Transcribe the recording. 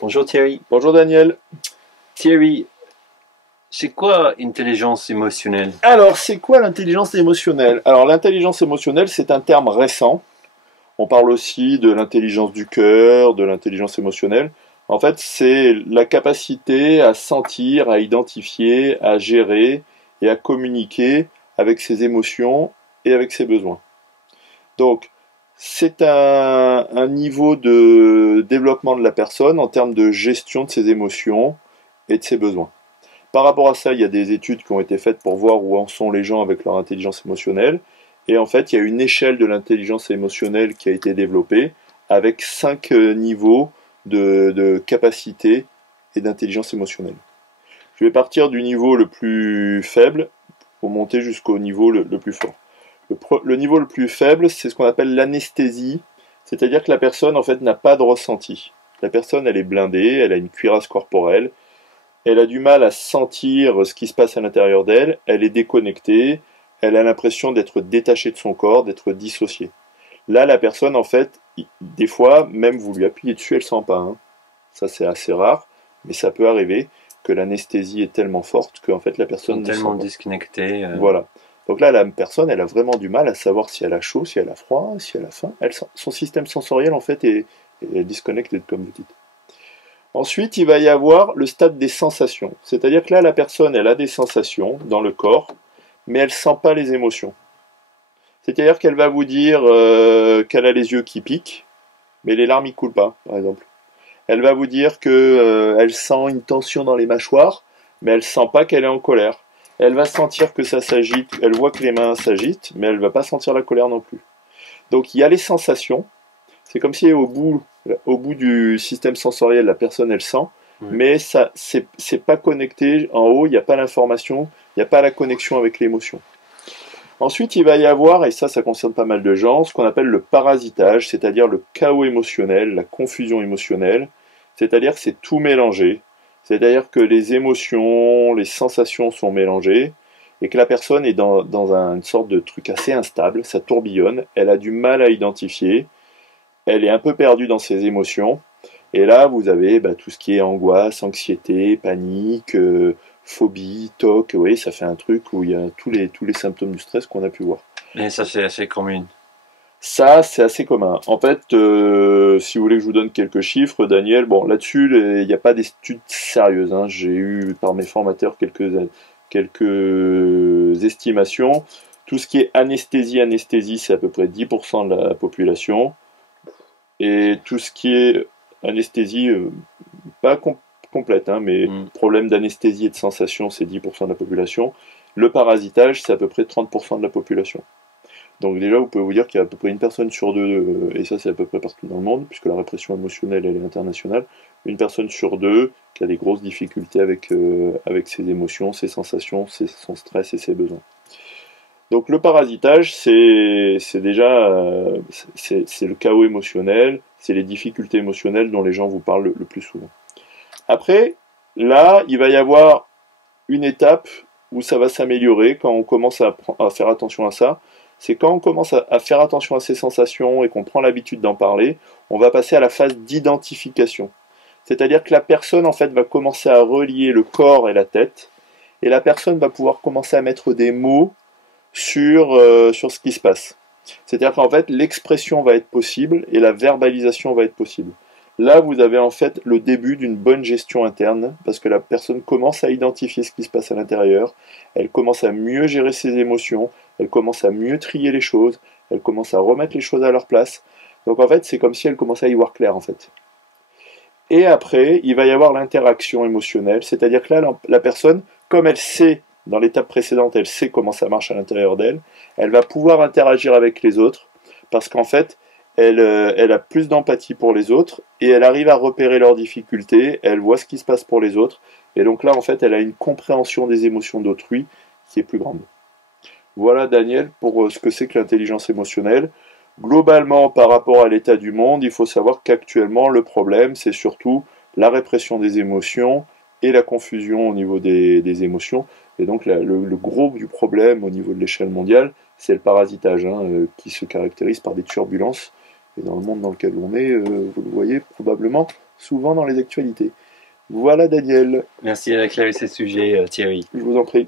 Bonjour Thierry. Bonjour Daniel. Thierry, c'est quoi intelligence émotionnelle? Alors, c'est quoi l'intelligence émotionnelle? Alors, l'intelligence émotionnelle, c'est un terme récent. On parle aussi de l'intelligence du cœur, de l'intelligence émotionnelle. En fait, c'est la capacité à sentir, à identifier, à gérer et à communiquer avec ses émotions et avec ses besoins. Donc, c'est un niveau de développement de la personne en termes de gestion de ses émotions et de ses besoins. Par rapport à ça, il y a des études qui ont été faites pour voir où en sont les gens avec leur intelligence émotionnelle. Et en fait, il y a une échelle de l'intelligence émotionnelle qui a été développée avec 5 niveaux de capacité et d'intelligence émotionnelle. Je vais partir du niveau le plus faible pour monter jusqu'au niveau le plus fort. Le niveau le plus faible, c'est ce qu'on appelle l'anesthésie, c'est-à-dire que la personne en fait n'a pas de ressenti. La personne, elle est blindée, elle a une cuirasse corporelle, elle a du mal à sentir ce qui se passe à l'intérieur d'elle, elle est déconnectée, elle a l'impression d'être détachée de son corps, d'être dissociée. Là, la personne, en fait, des fois, même vous lui appuyez dessus, elle ne sent pas. Hein. Ça, c'est assez rare, mais ça peut arriver que l'anesthésie est tellement forte qu'en fait, la personne ne sent Tellement pas. disconnecté. Voilà. Donc là, la personne, elle a vraiment du mal à savoir si elle a chaud, si elle a froid, si elle a faim. Son système sensoriel, en fait, est disconnecté, comme vous dites. Ensuite, il va y avoir le stade des sensations. C'est-à-dire que là, la personne, elle a des sensations dans le corps, mais elle ne sent pas les émotions. C'est-à-dire qu'elle va vous dire qu'elle a les yeux qui piquent, mais les larmes ne coulent pas, par exemple. Elle va vous dire qu'elle sent une tension dans les mâchoires, mais elle ne sent pas qu'elle est en colère. Elle va sentir que ça s'agite, elle voit que les mains s'agitent, mais elle ne va pas sentir la colère non plus. Donc il y a les sensations. C'est comme si au bout du système sensoriel, la personne elle sent, mais ça c'est pas connecté en haut, il n'y a pas l'information, il n'y a pas la connexion avec l'émotion. Ensuite, il va y avoir, et ça concerne pas mal de gens, ce qu'on appelle le parasitage, c'est-à-dire le chaos émotionnel, la confusion émotionnelle, c'est-à-dire que c'est tout mélangé, c'est-à-dire que les émotions, les sensations sont mélangées, et que la personne est dans une sorte de truc assez instable, ça tourbillonne, elle a du mal à identifier, elle est un peu perdue dans ses émotions, et là vous avez tout ce qui est angoisse, anxiété, panique, phobie, TOC, vous voyez, ça fait un truc où il y a tous les symptômes du stress qu'on a pu voir. Et ça, c'est assez commun. Ça, c'est assez commun. En fait, si vous voulez que je vous donne quelques chiffres, Daniel, bon, là-dessus, il n'y a pas d'études sérieuses. Hein. J'ai eu par mes formateurs quelques estimations. Tout ce qui est anesthésie, c'est à peu près 10% de la population. Et tout ce qui est anesthésie, pas complète, hein, mais problème d'anesthésie et de sensation, c'est 10% de la population. Le parasitage, c'est à peu près 30% de la population. Donc déjà, vous pouvez vous dire qu'il y a à peu près une personne sur deux, et ça c'est à peu près partout dans le monde, puisque la répression émotionnelle, elle est internationale, une personne sur deux qui a des grosses difficultés avec ses émotions, ses sensations, son stress et ses besoins. Donc le parasitage, c'est déjà c'est le chaos émotionnel, c'est les difficultés émotionnelles dont les gens vous parlent le plus souvent. Après, là, il va y avoir une étape où ça va s'améliorer quand on commence à faire attention à ça. C'est quand on commence à faire attention à ces sensations et qu'on prend l'habitude d'en parler, on va passer à la phase d'identification. C'est-à-dire que la personne, en fait, va commencer à relier le corps et la tête, et la personne va pouvoir commencer à mettre des mots sur ce qui se passe. C'est-à-dire qu'en fait, l'expression va être possible et la verbalisation va être possible. Là, vous avez en fait le début d'une bonne gestion interne, parce que la personne commence à identifier ce qui se passe à l'intérieur, elle commence à mieux gérer ses émotions, elle commence à mieux trier les choses, elle commence à remettre les choses à leur place. Donc en fait, c'est comme si elle commençait à y voir clair en fait. Et après, il va y avoir l'interaction émotionnelle, c'est-à-dire que là, la personne, comme elle sait, dans l'étape précédente, elle sait comment ça marche à l'intérieur d'elle, elle va pouvoir interagir avec les autres, parce qu'en fait, elle a plus d'empathie pour les autres, et elle arrive à repérer leurs difficultés, elle voit ce qui se passe pour les autres, et donc là, en fait, elle a une compréhension des émotions d'autrui qui est plus grande. Voilà, Daniel, pour ce que c'est que l'intelligence émotionnelle. Globalement, par rapport à l'état du monde, il faut savoir qu'actuellement, le problème, c'est surtout la répression des émotions et la confusion au niveau des émotions. Et donc, le gros du problème au niveau de l'échelle mondiale, c'est le parasitage, qui se caractérise par des turbulences. Et dans le monde dans lequel on est, vous le voyez probablement, souvent dans les actualités. Voilà Daniel, Merci d'éclairer ces sujets, Thierry. je vous en prie.